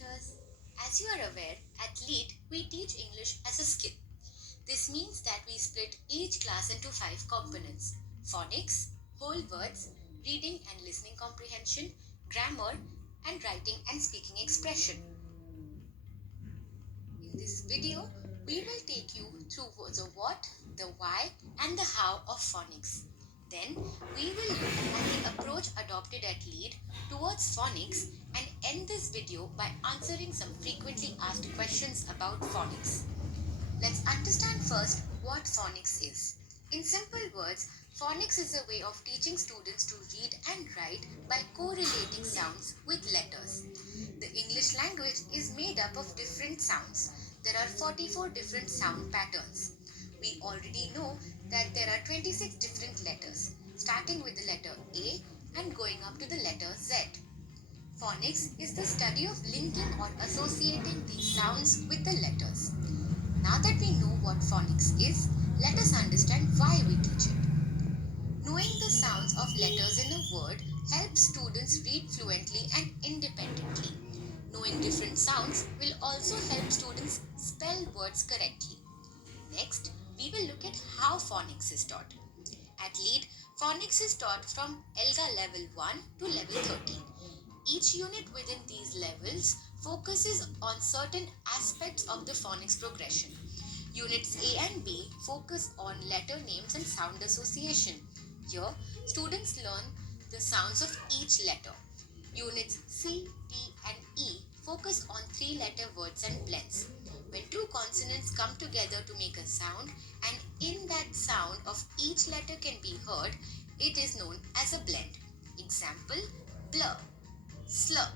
teachers. As you are aware, at LEAD we teach English as a skill. This means that we split each class into 5 components: phonics, whole words, reading and listening comprehension, grammar, and writing and speaking expression. In this video, we will take you through the what, the why, and the how of phonics. Then, we will look at the approach adopted at LEAD towards phonics and end this video by answering some frequently asked questions about phonics. Let's understand first what phonics is. In simple words, phonics is a way of teaching students to read and write by correlating sounds with letters. The English language is made up of different sounds. There are 44 different sound patterns. We already know that there are 26 different letters, starting with the letter A and going up to the letter Z. Phonics is the study of linking or associating these sounds with the letters. Now that we know what phonics is, let us understand why we teach it. Knowing the sounds of letters in a word helps students read fluently and independently. Knowing different sounds will also help students spell words correctly. Next, we will look at how phonics is taught. At LEAD, phonics is taught from ELGA level 1 to level 13. Each unit within these levels focuses on certain aspects of the phonics progression. Units A and B focus on letter names and sound association. Here, students learn the sounds of each letter. Units C, D, and E focus on 3-letter words and blends. When two consonants come together to make a sound, and in that sound of each letter can be heard, it is known as a blend. Example: blur, slur,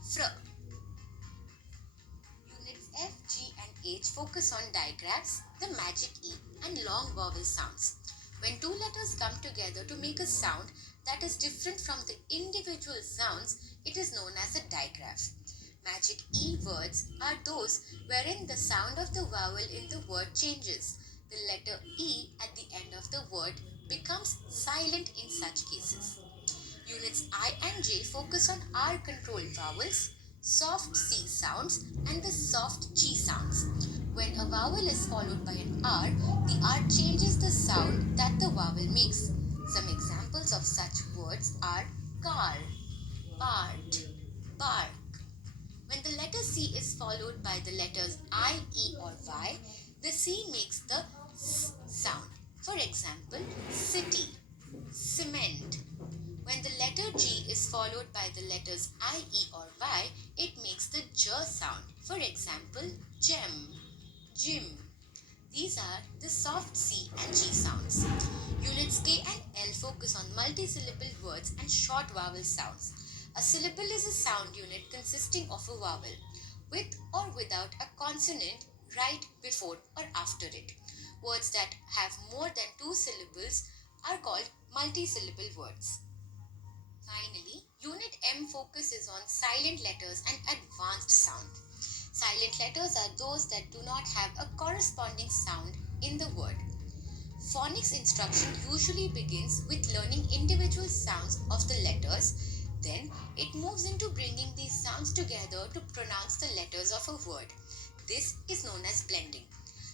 fr. Units F, G, and H focus on digraphs, the magic E, and long vowel sounds. When two letters come together to make a sound that is different from the individual sounds, it is known as a digraph. Magic E words are those wherein the sound of the vowel in the word changes. The letter E at the end of the word becomes silent in such cases. Units I and J focus on R controlled vowels, soft C sounds, and the soft G sounds. When a vowel is followed by an R, the R changes the sound that the vowel makes. Some examples of such words are car, part, bark. When the letter C is followed by the letters I, E, or Y, the C makes the S sound. For example, city, cement. When the letter G is followed by the letters I, E, or Y, it makes the J sound. For example, gem, gym. These are the soft C and G sounds. Units K and L focus on multi-syllable words and short vowel sounds. A syllable is a sound unit consisting of a vowel, with or without a consonant right before or after it. Words that have more than 2 syllables are called multi-syllable words. Finally, Unit M focuses on silent letters and advanced sound. Silent letters are those that do not have a corresponding sound in the word. Phonics instruction usually begins with learning individual sounds of the letters. Then it moves into bringing these sounds together to pronounce the letters of a word. This is known as blending.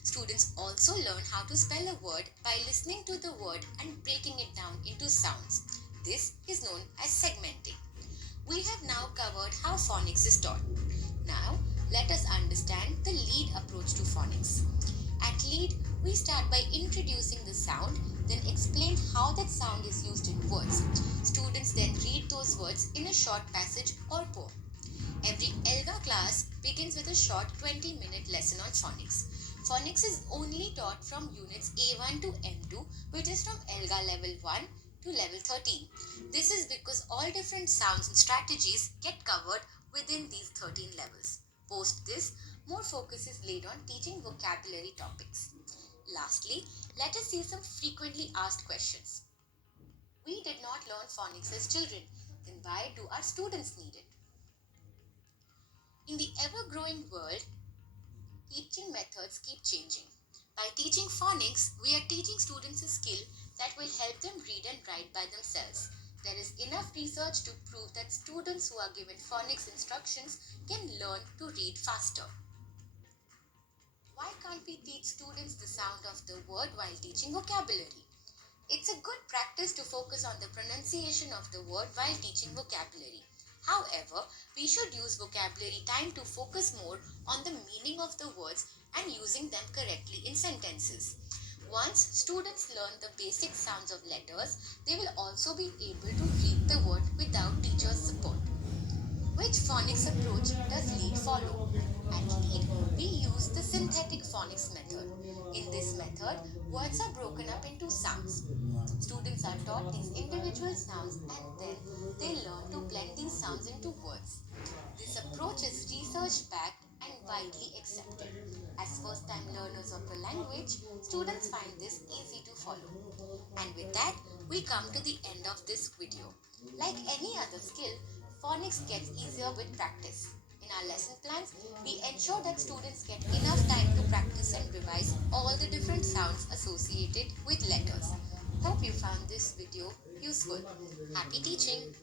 Students also learn how to spell a word by listening to the word and breaking it down into sounds. This is known as segmenting. We have now covered how phonics is taught. Now, let us understand the LEAD approach to phonics. At LEAD, we start by introducing the sound, then explain how that sound is used in words. Students then read those words in a short passage or poem. Every ELGA class begins with a short 20-minute lesson on phonics. Phonics is only taught from units A1 to M2, which is from ELGA level 1 to level 13. This is because all different sounds and strategies get covered within these 13 levels. Post this, more focus is laid on teaching vocabulary topics. Lastly, let us see some frequently asked questions. We did not learn phonics as children, then why do our students need it? In the ever-growing world, teaching methods keep changing. By teaching phonics, we are teaching students a skill that will help them read and write by themselves. There is enough research to prove that students who are given phonics instructions can learn to read faster. Why can't we teach students the sound of the word while teaching vocabulary? It's a good practice to focus on the pronunciation of the word while teaching vocabulary. However, we should use vocabulary time to focus more on the meaning of the words and using them correctly in sentences. Once students learn the basic sounds of letters, they will also be able to read the word without teacher's support. Which phonics approach does lead follow? At lead, we use the synthetic phonics method. In this method, words are broken up into sounds. Students are taught these individual sounds and then they learn to blend these sounds into words. This approach is research backed and widely accepted. As first time learners of the language, students find this easy to follow. And with that, we come to the end of this video. Like any other skill, phonics gets easier with practice. In our lesson plans, we ensure that students get enough time to practice and revise all the different sounds associated with letters. Hope you found this video useful. Happy teaching!